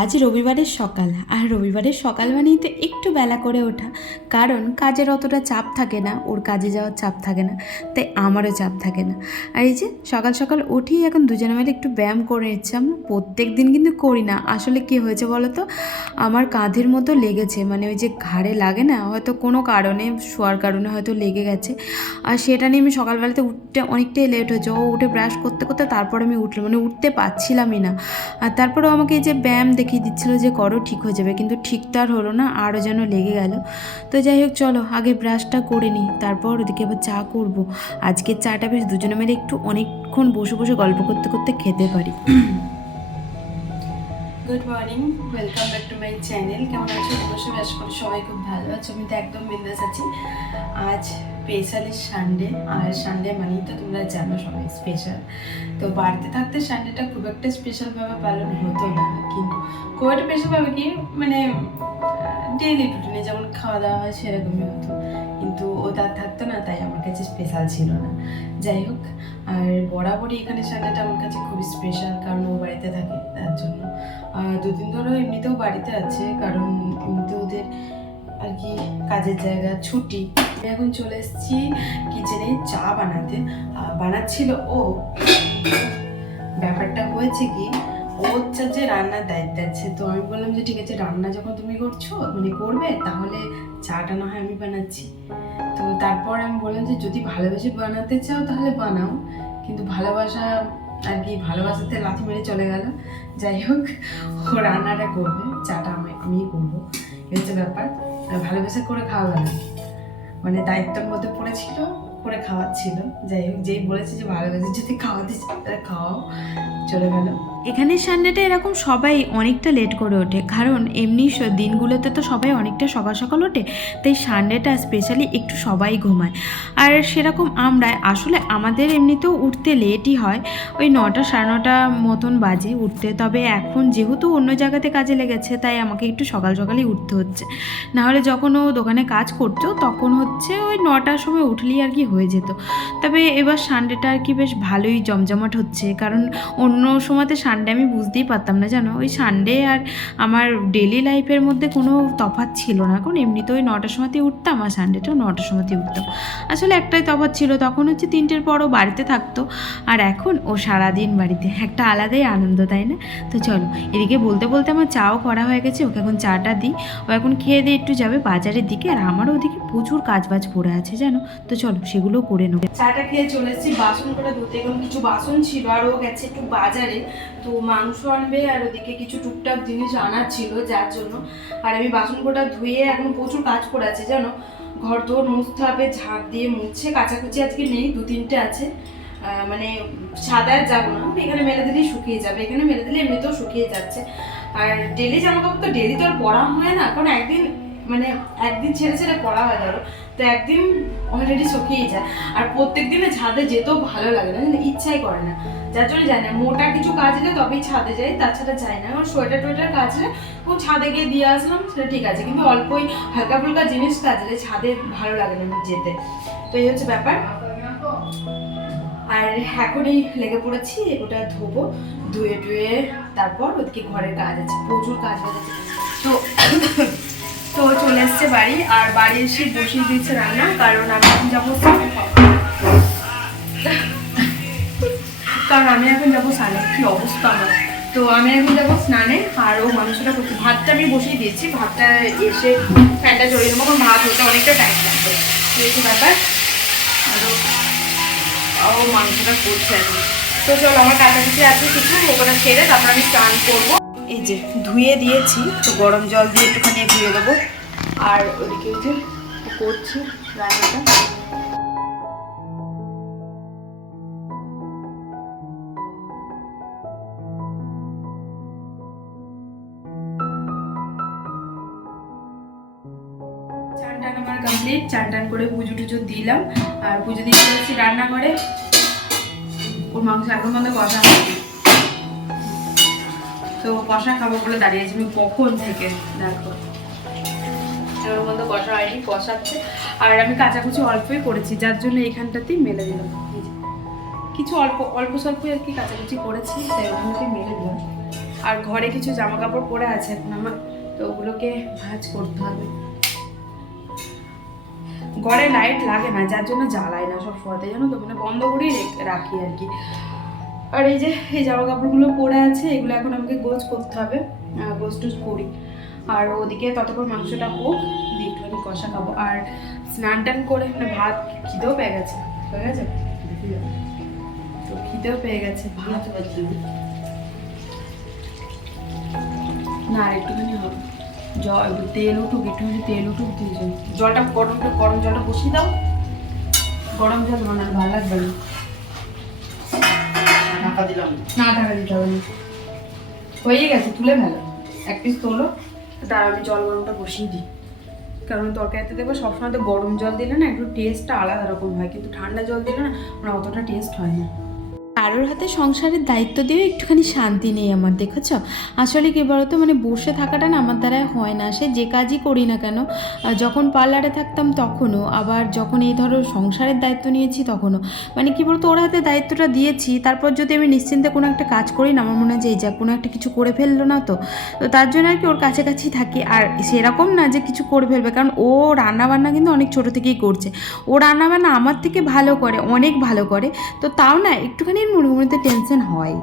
আজ রবিবারের সকাল, আর রবিবারের সকাল মানেই তো একটু বেলা করে ওঠা, কারণ কাজের অতটা চাপ থাকে না, ওর কাজে যাওয়ার চাপ থাকে না, তাই আমারও চাপ থাকে না। আর এই যে সকাল সকাল উঠি, এখন দুজনে মিলে একটু ব্যায়াম করে নিচ্ছি। আমরা প্রত্যেক দিন কিন্তু করি না, আসলে কী হয়েছে বলো তো, আমার কাঁধের মতো লেগেছে, মানে ওই যে ঘাড়ে লাগে না, হয়তো কোনো কারণে, শোয়ার কারণে হয়তো লেগে গেছে। আর সেটা নিয়ে আমি সকালবেলাতে উঠতে অনেকটাই লেট হয়েছে। ও উঠে ব্রাশ করতে করতে তারপর আমি উঠলাম, মানে উঠতে পারছিলামই না। আর তারপরেও আমাকে এই যে ব্যায়াম দেখিয়ে দিচ্ছিলো যে করো, ঠিক হয়ে যাবে, কিন্তু ঠিক তো আর হলো না, আরও যেন লেগে গেল। তো যাই হোক, চলো আগে ব্রাশটা করে নিই, তারপর ওদিকে আবার চা করব। আজকের চাটা বেশ দুজনে মিলে একটু অনেকক্ষণ বসে বসে গল্প করতে করতে খেতে পারি। Good morning, welcome back to my channel. কেমন আছো? অবশ্যই আশা করি সবাই খুব ভালো আছো। আমি তো একদম বিন্দাস আছি। আজ স্পেশালি সানডে, আর সানডে মানেই তো তোমরা জানো সবাই স্পেশাল। তো বাড়িতে থাকতে সানডেটা খুব একটা স্পেশালভাবে পালন হতো না, কিন্তু খুব একটা স্পেশালভাবে কি মানে ডেইলি রুটিনে যেমন খাওয়া দাওয়া হয় সেরকমই হতো, কিন্তু ও তার থাকতো না, তাই আমার কাছে স্পেশাল ছিল না। যাই হোক, আর বরাবরই এখানে সানডেটা আমার কাছে খুবই স্পেশাল, কারণ ও বাড়িতে থাকে তার জন্য। দুদিন ধরেও এমনিতেও বাড়িতে আছে, কারণ এমনিতে ওদের আর কি কাজের জায়গা ছুটি। আমি এখন চলে এসেছি কিচেনে চা বানাতে, বানাচ্ছিল ও। ব্যাপারটা হয়েছে কি, ও হচ্ছে যে রান্নার দায়িত্ব আছে, তো আমি বললাম যে ঠিক আছে, রান্না যখন তুমি করছো মানে করবে, তাহলে চাটা না হয় আমি বানাচ্ছি। তো তারপর আমি বললাম যে যদি ভালোবেসে বানাতে চাও তাহলে বানাও, কিন্তু ভালোবাসা আর কি, ভালোবাসাতে লাথি মেরে চলে গেল। যাই হোক, ও রান্নাটা করবে, চাটা আমিই করবো, এই হচ্ছে ব্যাপার। আর ভালোবেসে করে খাওয়াবে না, মানে দায়িত্বের মধ্যে পড়েছিল, করে খাওয়াচ্ছিল। যাই হোক, যেই বলেছে যে ভালোবেসে যদি খাওয়াতে খাওয়াও, চলে গেল। এখানে সানডেটা এরকম সবাই অনেকটা লেট করে ওঠে, কারণ এমনি দিনগুলোতে তো সবাই অনেকটা সকাল সকাল ওঠে, তাই সানডেটা স্পেশালি একটু সবাই ঘুমায়। আর সেরকম আমরা আসলে আমাদের এমনিতেও উঠতে লেটই হয়, ওই 9টা সাড়ে 9টা মতন বাজে উঠতে। তবে এখন যেহেতু অন্য জায়গাতে কাজে লেগেছে, তাই আমাকে একটু সকাল সকালই উঠতে হচ্ছে। নাহলে যখন ও দোকানে কাজ করতো তখন হচ্ছে ওই 9টার সময় উঠলেই আর কি হয়ে যেত। তবে এবার সানডেটা আর কি বেশ ভালোই জমজমাট হচ্ছে, কারণ অন্য সময়তে সানডে আমি বুঝতেই পারতাম না, জানো, ওই সানডে আর আমার ডেলি লাইফের মধ্যে কোনো তফাৎ ছিল না, কারণ এমনিতে ওই 9টার সময়তেই উঠতাম, আর সানডেটাও 9টার সময়তেই উঠতাম। আসলে একটাই তফাৎ ছিল, তখন হচ্ছে 3টের পরও বাড়িতে থাকতো, আর এখন ও সারাদিন বাড়িতে, একটা আলাদাই আনন্দ, তাই না? তো চলো, এদিকে বলতে বলতে আমার চাও করা হয়ে গেছে, ওকে এখন চাটা দিই। ও এখন খেয়ে দিয়ে একটু যাবে বাজারের দিকে, আর আমারও ওদিকে প্রচুর কাজবাজ পড়ে আছে, জানো। তো চলো সেগুলো করে নেবো। চাটা খেয়ে চলে এসেছি বাসন করে ধুতে, এখন কিছু বাসন ছিল, আর ও গেছে একটু বাজারে, তো মাংস আনবে, আর ওদিকে কিছু টুকটাক জিনিস আনার ছিল, যার জন্য। আর আমি বাসন কোটা ধুয়ে এখন প্রচুর কাজ পড়ে আছে, জানো। ঘর দোর মুছতে হবে, ঝাঁট দিয়ে মুছছে, কাচাকুচি আজকে নেই, 2-3টে আছে। মানে সাদা যাবো না, এখানে মেলে দিলেই শুকিয়ে যাবে, এখানে মেলে দিলে এমনিতেও শুকিয়ে যাচ্ছে। আর ডেলি জামা কাপড় তো ডেলি তো আর পরা হয় না, কারণ একদিন ছেড়ে ছেড়ে পরা হয়, ধরো, তো একদিন অলরেডি শুকিয়ে যায়। আর প্রত্যেক দিনে ছাদে যেতেও ভালো লাগে না, ইচ্ছাই করে না, যার জন্য যায় না। মোটা কিছু কাজলে তবেই ছাদে যাই, তাছাড়া যাই না। কারণ সোয়েটার টোয়েটার কাজলে ও ছাদে গিয়ে দিয়ে আসলাম, সেটা ঠিক আছে, কিন্তু অল্পই হালকা ফুলকা জিনিস কাজলে ছাদে ভালো লাগে না যেতে। তো এই হচ্ছে ব্যাপার। আর এখনই লেগে পড়েছি, ওটা ধোবো, ধুয়ে টুয়ে তারপর ওদিকে ঘরের কাজ আছে, প্রচুর কাজ আছে। তো তো চলে এসছে বাড়ি, আর বাড়ি এসে বসিয়ে দিয়েছে রান্না, কারণ আমি এখন যাবো স্নানে। কি অবস্থা আমার! তো আমি এখন যাবো স্নানে, আর ও মাংসটা করছি, ভাতটা আমি বসিয়ে দিয়েছি, ভাতটা এসে ফ্যানটা চড়িয়ে দেবো, কারণ ভাত হতে অনেকটা টাইম লাগবে, এই ব্যাপার। আরও ও মাংসটা করছে এখন। তো চলো, আমার কাছাকাছি আছে কিছু, ওখানে ছেড়ে তারপর আমি স্নান করবো। এই যে ধুয়ে দিয়েছি, তো গরম জল দিয়ে একটুখানি ধুয়ে দেবো। আর ওদিকে যে করছি রান্নাটা, চান টান আমার কমপ্লিট। চান টান করে পুজো টুজো দিলাম, আর পুজো দিয়ে চলেছি রান্নাঘরে। ওর মাংস এখন মধ্যে কষা হয়নি, তো কষা খাবো বলে দাঁড়িয়েছি আমি কখন থেকে, দেখো ওর মধ্যে কষা হয়নি, কষাচ্ছে। আর আমি কাচাকুচি অল্পই করেছি, যার জন্য এখানটাতেই মেলে দিলাম, কিছু অল্প অল্প স্বল্প আর কি কাচাকুচি করেছি, তাই ওখানটাতেই মেলে দিলাম। আর ঘরে কিছু জামা কাপড় পরে আছে এখন আমার, তো ওগুলোকে ভাঁজ করতে হবে। ঘরে লাইট লাগে না যার জন্য জ্বালাই না সব ফতে, জানো তো, মানে বন্ধ করেই রাখি আর কি। আর এই যে এই জামা কাপড়গুলো পরে আছে, এগুলো এখন আমাকে গোছ করতে হবে, গোছ টোছ করি। আর ওদিকে ততক্ষণ মাংসটা হোক, দিয়ে একটুখানি কষা খাবো। আর স্নান টান করে মানে ভাত, খিদেও পেয়ে গেছে, হয়ে গেছে তো, খিদেও পেয়ে গেছে। ভাত না আর একটুখানি হবে, তেল উঠুক, একটুখানি তেল উঠুক দিয়ে জলটা গরম জলটা বসিয়ে দাও। গরম জল বানানো ভালো লাগবে না, ঢাকা দিলাম না, ঢাকা দিতে হবে না, হয়ে গেছে, তুলে ফেলো, এক পিস তোলো। তার আমি জল গরমটা বসিয়ে দিই, কারণ তরকারিতে দেখবো সবসময় তো গরম জল দিলে না একটু টেস্টটা আলাদা রকম হয়, কিন্তু ঠান্ডা জল দিলে না মানে অতটা টেস্ট হয় না। কারোর হাতে সংসারের দায়িত্ব দিয়েও একটুখানি শান্তি নেই আমার, দেখেছ। আসলে কি বলতো, মানে বসে থাকাটা না আমার দ্বারায় হয় না, সে যে কাজই করি না কেন। যখন পার্লারে থাকতাম তখনও, আবার যখন এই ধরো সংসারের দায়িত্ব নিয়েছি তখনও, মানে কি বলতো, ওর হাতে দায়িত্বটা দিয়েছি, তারপর যদি আমি নিশ্চিন্তে কোনো একটা কাজ করি না, আমার মনে হয় যে এই যা কোনো একটা কিছু করে ফেললো না, তো তার জন্য আর কি ওর কাছাকাছি থাকি। আর সেরকম না যে কিছু করে ফেলবে, কারণ ও রান্নাবান্না কিন্তু অনেক ছোটো থেকেই করছে, ও রান্নাবান্না আমার থেকে ভালো করে, অনেক ভালো করে। তো তাও না একটুখানি মনে মনেতে টেনশন হয়।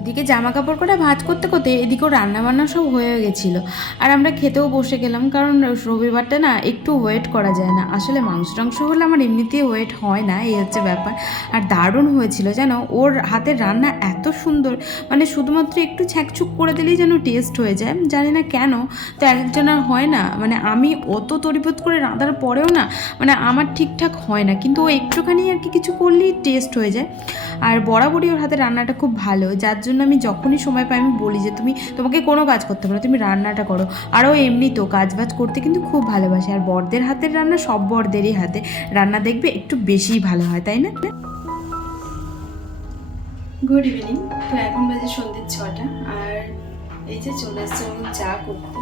এদিকে জামা কাপড় কটা ভাঁজ করতে করতে এদিকেও রান্নাবান্না সব হয়ে গেছিলো। আর আমরা খেতেও বসে গেলাম, কারণ রবিবারটা না একটু ওয়েট করা যায় না। আসলে মাংস টাংস হলে আমার এমনিতেই ওয়েট হয় না, এই হচ্ছে ব্যাপার। আর দারুণ হয়েছিল জানো, ওর হাতের রান্না এত সুন্দর, মানে শুধুমাত্র একটু ছ্যাঁকছুক করে দিলেই যেন টেস্ট হয়ে যায়, জানি না কেন। তো এক একজন আর হয় না, মানে আমি অত তরিপত করে রাঁধার পরেও না মানে আমার ঠিকঠাক হয় না, কিন্তু ও একটুখানি আর কি কিছু করলেই টেস্ট হয়ে যায়। আর বরাবরই ওর হাতে রান্নাটা খুব ভালো, যার জন্য আমি যখনই সময় পাই আমি বলি যে তোমাকে কোনো কাজ করতে হবে না, তুমি রান্নাটা করো। আর ও এমনি তো কাজবাজ করতে কিন্তু খুব ভালোবাসে। আর বরদের হাতের রান্না, সব বরদেরই হাতে রান্না দেখবে একটু বেশিই ভালো হয়, তাই না? Good evening. তো এখন বাজে সন্ধ্যে 6টা, আর এই যে চলে আসছে এখন চা করতে।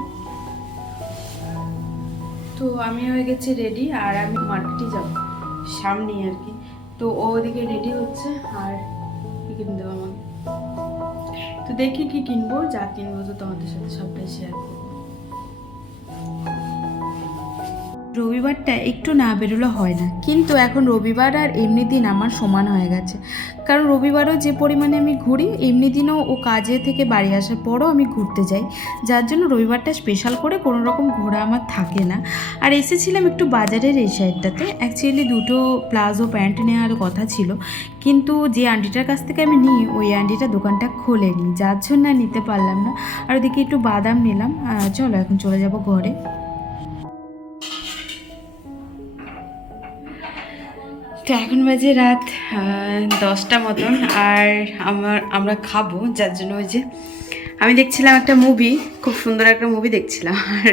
তো আমি হয়ে গেছি রেডি, আর আমি মার্কেটে যাব সামনে আর কি। তো ও ওদিকে রেডি হচ্ছে, আর কি কিনতে দেবো আমাকে, তো দেখি কি কিনবো, যা কিনবো তো তোমাদের সাথে সবটাই শেয়ার করবো। রবিবারটা একটু না বেরোলে হয় না, কিন্তু এখন রবিবার আর এমনি দিন আমার সমান হয়ে গেছে। কারণ রবিবারও যে পরিমাণে আমি ঘুরি, এমনি দিনও ও কাজে থেকে বাড়ি আসার পরও আমি ঘুরতে যাই, যার জন্য রবিবারটা স্পেশাল করে কোনো রকম ঘোরা আমার থাকে না। আর এসেছিলাম একটু বাজারের এই সাইডটাতে, অ্যাকচুয়ালি দুটো প্লাজো প্যান্ট নেওয়ার কথা ছিল, কিন্তু যে আন্টিটার কাছ থেকে আমি নিই ওই আন্টিটা দোকানটা খোলেনি, যার জন্য আর নিতে পারলাম না। আর ওদিকে একটু বাদাম নিলাম। চলো এখন চলে যাব ঘরে। তো এখন বাজে রাত 10টা মতন, আর আমরা খাবো, যার জন্য ওই যে আমি দেখছিলাম একটা মুভি, খুব সুন্দর একটা মুভি দেখছিলাম, আর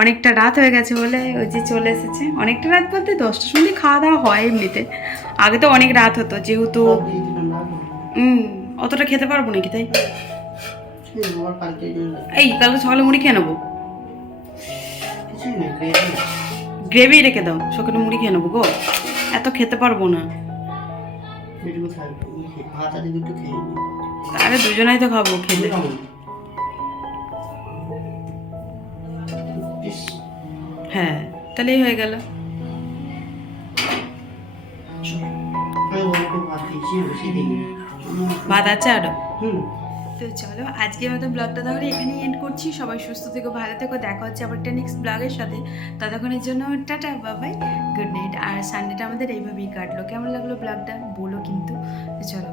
অনেকটা রাত হয়ে গেছে বলে ওই যে চলে এসেছে। অনেকটা রাত বলতে 10টার সময় খাওয়া দাওয়া হয় এমনিতে, আগে তো অনেক রাত হতো, যেহেতু অতটা খেতে পারবো নাকি, তাই এই কালকে সকালে মুড়ি খেয়ে নেবো, গ্রেভি রেখে দাও, সকালে মুড়ি খেয়ে নেবো গো, এত খেতে পারবো না। আরে দুজনাই তো খাবো, খেতে হ্যাঁ তাহলেই হয়ে গেল। ভাত আছে আরো। তো চলো আজকের মতো ব্লগটা তাহলে এখানেই এন্ড করছি। সবাই সুস্থ থেকো, ভালো থেকো, দেখা হচ্ছে আবার একটা নেক্সট ব্লগের সাথে। ততক্ষণের জন্য tata, bye bye, good night. আর সানডেটা আমাদের এইভাবেই কাটলো। কেমন লাগলো ব্লগটা বলো কিন্তু। তো চলো।